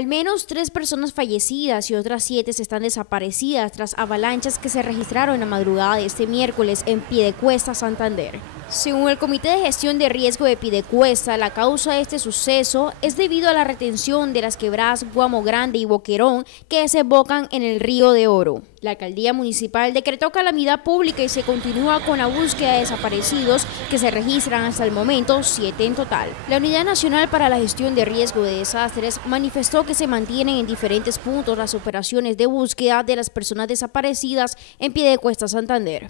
Al menos 3 personas fallecidas y otras 7 están desaparecidas tras avalanchas que se registraron en la madrugada de este miércoles en Piedecuesta, Santander. Según el Comité de Gestión de Riesgo de Piedecuesta, la causa de este suceso es debido a la retención de las quebradas Guamo Grande y Boquerón que desembocan en el Río de Oro. La alcaldía municipal decretó calamidad pública y se continúa con la búsqueda de desaparecidos, que se registran hasta el momento 7 en total. La Unidad Nacional para la Gestión de Riesgo de Desastres manifestó que se mantienen en diferentes puntos las operaciones de búsqueda de las personas desaparecidas en Piedecuesta, Santander.